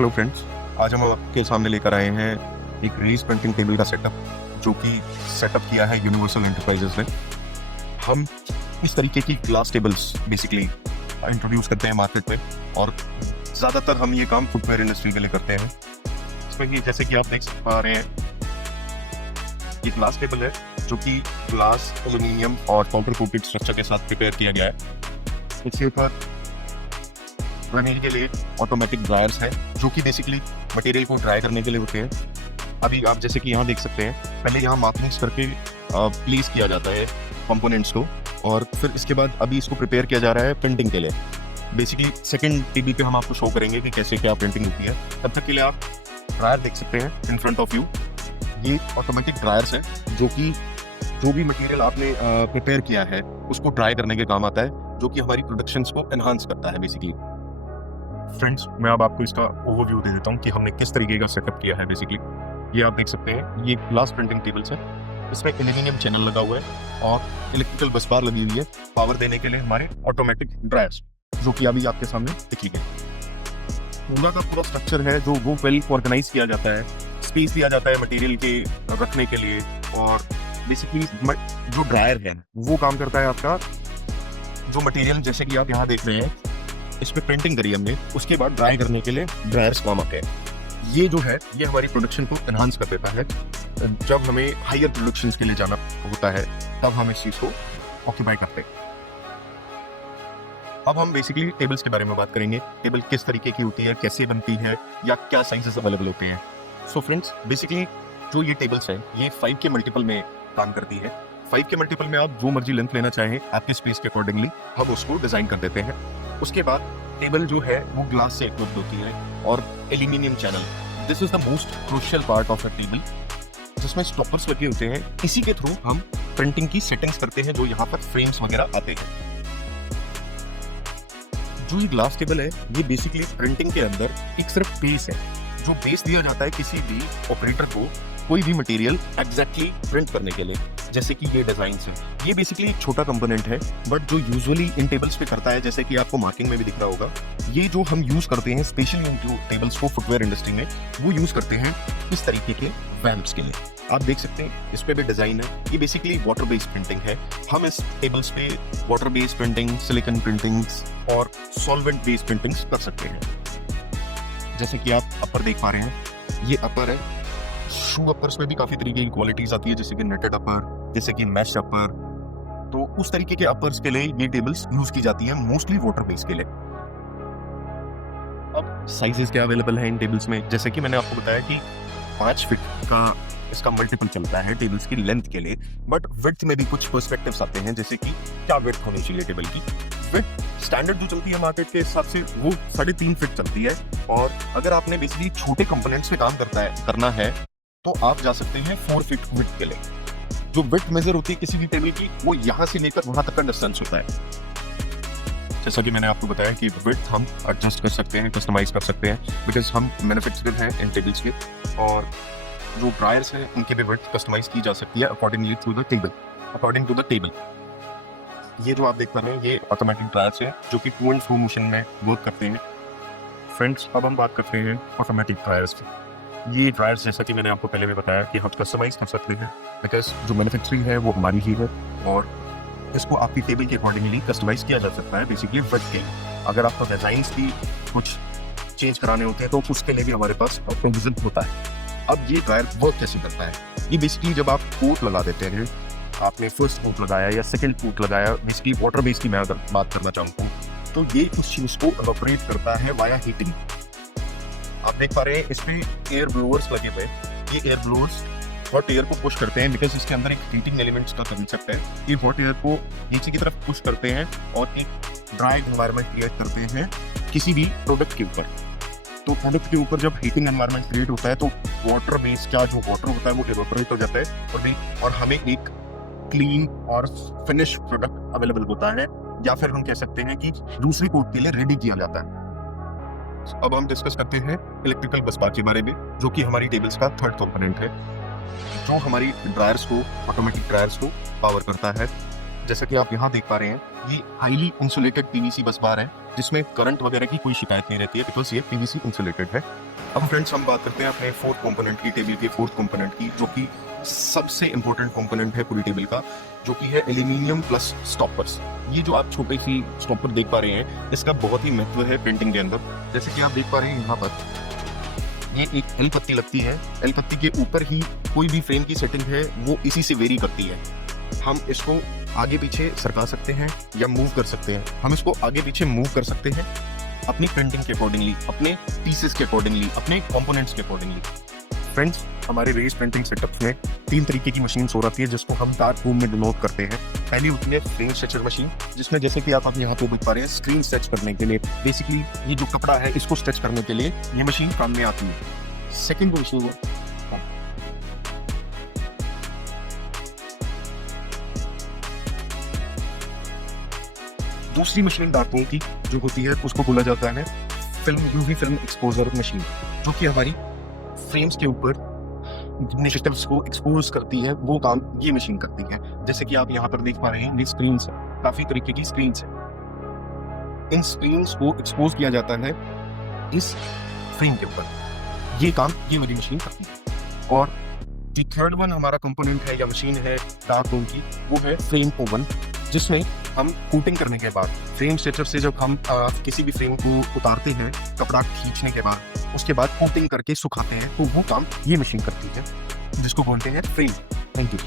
Hello friends, आज हम आपके सामने लेकर आए हैं एक रेस प्रिंटिंग टेबल का सेटअप, जो कि सेटअप किया है यूनिवर्सल एंटरप्राइजेस ने। हम इस तरीके की ग्लास टेबल्स बेसिकली इंट्रोड्यूस करते हैं मार्केट में, और ज़्यादातर हम ये काम फुटवेयर इंडस्ट्री के लिए करते हैं। इसमें कि जैसे कि आप देख पा रहे हैं, ये ग्लास टेबल है जो कि ग्लास, एल्यूमिनियम और पाउडर कोटेड स्ट्रक्चर के साथ प्रिपेयर किया गया है। इसके ऊपर ड्राइंग के लिए ऑटोमेटिक ड्रायर्स हैं, जो कि बेसिकली मटेरियल को ड्राई करने के लिए होते हैं। अभी आप जैसे कि यहाँ देख सकते हैं, पहले यहाँ मार्किंग्स करके प्लेस किया जाता है कंपोनेंट्स को, और फिर इसके बाद अभी इसको प्रिपेयर किया जा रहा है प्रिंटिंग के लिए। बेसिकली सेकंड टीवी पे हम आपको शो करेंगे कि कैसे क्या प्रिंटिंग होती है। तब तक के लिए आप ड्रायर देख सकते हैं इन फ्रंट ऑफ यू। ये ऑटोमेटिक ड्रायर्स है जो कि जो भी मटेरियल आपने प्रिपेयर किया है उसको ड्राई करने के काम आता है, जो कि हमारी प्रोडक्शंस को एनहांस करता है बेसिकली। फ्रेंड्स, मैं अब आपको इसका ओवरव्यू दे देता हूँ कि हमने किस तरीके का सेटअप किया है। बेसिकली ये आप देख सकते हैं, ये ग्लास प्रिंटिंग टेबल्स है। इसमें एल्यूमिनियम चैनल लगा हुआ है और इलेक्ट्रिकल बस बार लगी हुई है पावर देने के लिए हमारे ऑटोमेटिक ड्रायर्स, जो कि अभी आपके सामने दिखी गई। पूरा का पूरा स्ट्रक्चर है जो वो वेल ऑर्गेनाइज किया जाता है, स्पेस दिया जाता है मटेरियल के रखने के लिए। और बेसिकली जो ड्रायर है वो काम करता है आपका, जो मटेरियल जैसे कि आप यहाँ देख रहे हैं, इस पे प्रिंटिंग करी हमने, उसके बाद ड्राई करने के लिए ड्रायर्स काम आते हैं। ये जो है ये हमारी प्रोडक्शन को एनहांस कर देता है। जब हमें हायर प्रोडक्शंस के लिए जाना होता है तब हम इस चीज को ऑक्यूपाई करते हैं। अब हम बेसिकली टेबल्स के बारे में बात करेंगे। टेबल किस तरीके की होती है, कैसे बनती है, या क्या साइजेस अवेलेबल होते हैं। सो फ्रेंड्स, बेसिकली जो ये टेबल्स है ये 5 के मल्टीपल में काम करती है। 5 के मल्टीपल में आप जो मर्जी लेंथ लेना चाहें आपके स्पेस के अकॉर्डिंगली हम उसको डिजाइन कर देते हैं। उसके बाद टेबल जो है वो ग्लास से इक्विप्ड होती है और aluminium channel. This is the most crucial part of a table, जिसमें स्टॉपर्स लगे होते हैं। इसी के थ्रू हम प्रिंटिंग की सेटिंग्स करते हैं, जो यहाँ पर फ्रेम्स वगैरह आते हैं। जो ये ग्लास टेबल है ये बेसिकली प्रिंटिंग के अंदर एक सिर्फ बेस है, जो बेस दिया जाता है किसी भी ऑपरेटर को कोई भी मटेरियल एग्जैक्टली प्रिंट करने के लिए। जैसे कि ये डिजाइन है, ये बेसिकली एक छोटा कंपोनेंट है, बट जो यूजुअली इन टेबल्स पे करता है, जैसे कि आपको मार्किंग में भी दिख रहा होगा, ये जो हम यूज करते हैं स्पेशली इन जो टेबल्स को फुटवेयर इंडस्ट्री में वो यूज करते हैं इस तरीके के वैम्प्स के लिए। आप देख सकते हैं इस पे भी डिजाइन है। ये बेसिकली वाटर बेस्ड प्रिंटिंग है। हम इस टेबल्स पे water based printing, silicon printings और सॉल्वेंट बेस्ड प्रिंटिंग्स कर सकते हैं। जैसे कि आप अपर देख पा रहे हैं, ये अपर है। शू अपर्स में भी काफी तरीके की क्वालिटीज आती है, जैसे कि नेटेड अपर, जैसे कि मैश अपर। तो उस तरीके के अपर्स के लिए ये टेबल्स यूज की जाती है, मोस्टली वाटर बेस के लिए। अब साइजेस क्या अवेलेबल है इन टेबल्स में, जैसे कि मैंने आपको बताया कि 5 फीट का इसका मल्टीपल चलता है टेबल्स की लेंथ के लिए, बट विड्थ में भी कुछ पर्सपेक्टिव्स आते हैं, जैसे कि क्या विड्थ होनी चाहिए टेबल की। विड्थ स्टैंडर्ड जो चलती है मार्केट के हिसाब से वो 3.5 फीट चलती है, और अगर आपने बेसिकली छोटे कंपोनेंट्स पे काम करना है तो आप जा सकते हैं 4 फीट विड्थ के लिए। जो विड्थ मेजर होती है किसी भी टेबल की, वो यहाँ से लेकर वहां तक का डिस्टेंस होता है। जैसा कि मैंने आपको बताया कि विड्थ हम एडजस्ट कर सकते हैं, कस्टमाइज कर सकते हैं, बिकॉज हम मैन्युफैक्चरर हैं इन टेबल्स के, और जो ड्रायर्स हैं उनकी भी विड्थ कस्टमाइज की जा सकती है अकॉर्डिंग टू द टेबल। ये जो आप देख पा रहे हैं ये ऑटोमेटिक ड्रायर्स है जो कि 2 and 4 मोशन में वर्क करते हैं। फ्रेंड्स, अब हम बात करते हैं ऑटोमेटिक ड्रायर्स की। ये ड्रायर्स जैसा कि मैंने आपको पहले भी बताया कि हम कस्टमाइज कर सकते हैं, बिकॉज जो मैन्युफैक्चरिंग है वो हमारी ही है, और इसको आपकी टेबल के अकॉर्डिंगली कस्टमाइज किया जा सकता है बेसिकली विड्थ के लिए। अगर आपको डिजाइन्स भी कुछ चेंज कराने होते हैं तो उसके लिए भी हमारे पास प्रोविजन होता है। अब ये ड्रायर वर्क कैसे करता है, ये बेसिकली जब आप कोट लगा देते हैं, आपने फर्स्ट कोट लगाया या सेकंड कोट लगाया, बेसिकली वाटर बेस की मैं अगर बात करना चाहूँ तो ये उस चीज को इवेपोरेट करता है वाया हीटिंग। आप देख पा रहे हैं इस पे एयर ब्लोअर्स लगे हुए। ये एयर ब्लोअर्स हॉट एयर को पुश करते हैं, बिकॉज इसके अंदर एक हीटिंग एलिमेंट्स का कंसेप्ट है। ये हॉट एयर को नीचे की तरफ पुश करते हैं और एक ड्राई एनवायरनमेंट क्रिएट करते हैं किसी भी प्रोडक्ट के ऊपर। तो प्रोडक्ट के ऊपर जब हीटिंग एनवायरनमेंट क्रिएट होता है तो वाटर बेस का जो वाटर होता है वो इवेपोरेट हो जाता है, और हमें एक क्लीन और फिनिश प्रोडक्ट अवेलेबल होता है, या फिर हम कह सकते हैं कि दूसरी कोट के लिए रेडी किया जाता है। अब हम डिस्कस करते हैं इलेक्ट्रिकल बस बार के बारे में, जो कि हमारी टेबल्स का थर्ड कंपोनेंट है, जो हमारी ड्रायर्स को, ऑटोमेटिक ड्रायर्स को पावर करता है। जैसा कि आप यहाँ देख पा रहे हैं, ये हाईली इंसुलेटेड पीवीसी बस बार है, जिसमें करंट वगैरह की कोई शिकायत नहीं रहती है बिकॉज ये पीवीसी इंसुलेटेड है। अब फ्रेंड्स हम बात करते हैं अपने फोर्थ कंपोनेंट की, टेबल के फोर्थ कंपोनेंट की, जो कि सबसे इंपॉर्टेंट कंपोनेंट है पूरी टेबल का, जो कि है एल्यूमिनियम प्लस स्टॉपर्स। ये जो आप छोटी सी स्टॉपर देख पा रहे हैं, इसका बहुत ही महत्व है पेंटिंग के अंदर। जैसे कि आप देख पा रहे हैं यहाँ पर ये एक एल पत्ती लगती है, एल पत्ती के ऊपर ही कोई भी फ्रेम की सेटिंग है वो इसी से वेरी करती है। हम इसको आगे पीछे सरका सकते हैं या मूव कर सकते हैं। हम इसको आगे पीछे मूव कर सकते हैं अपनी प्रिंटिंग के अकॉर्डिंगली, अपने पीसेस के अकॉर्डिंगली, अपने कंपोनेंट्स के अकॉर्डिंगली। फ्रेंड्स, हमारे रेस प्रिंटिंग सेटअप में 3 तरीके की मशीन हो रही है जिसको हम डार्क रूम में डिनोट करते हैं। पहली होती है फ्रेम स्ट्रेचर मशीन, जिसमें जैसे कि आप यहाँ पे देख पा रहे हैं स्क्रीन स्ट्रेच करने के लिए, बेसिकली ये जो कपड़ा है इसको स्ट्रेच करने के लिए ये मशीन काम में आती है। सेकेंड मशीन है दूसरी मशीन डार्क रूम की जो होती है उसको बोला जाता है film UV film exposure machine, जो कि हमारी फ्रेम्स के ऊपर नेगेटिव्स को एक्सपोज करती है। वो काम ये मशीन करती है। जैसे कि आप यहाँ पर देख पा रहे हैं ये स्क्रीन्स है, काफी तरीके की स्क्रीन्स है। इन स्क्रीन्स को एक्सपोज किया जाता है इस फ्रेम के ऊपर, ये काम ये वाली मशीन करती है। और जो थर्ड वन हमारा कंपोनेंट है या मशीन है डार्क रूम की, वो है फ्रेम ओवन, जिसमें हम कोटिंग करने के बाद फ्रेम स्ट्रेचर से जब हम किसी भी फ्रेम को उतारते हैं कपड़ा खींचने के बाद, उसके बाद कोटिंग करके सुखाते हैं, तो वो काम ये मशीन करती है जिसको बोलते हैं फ्रेम। Thank you.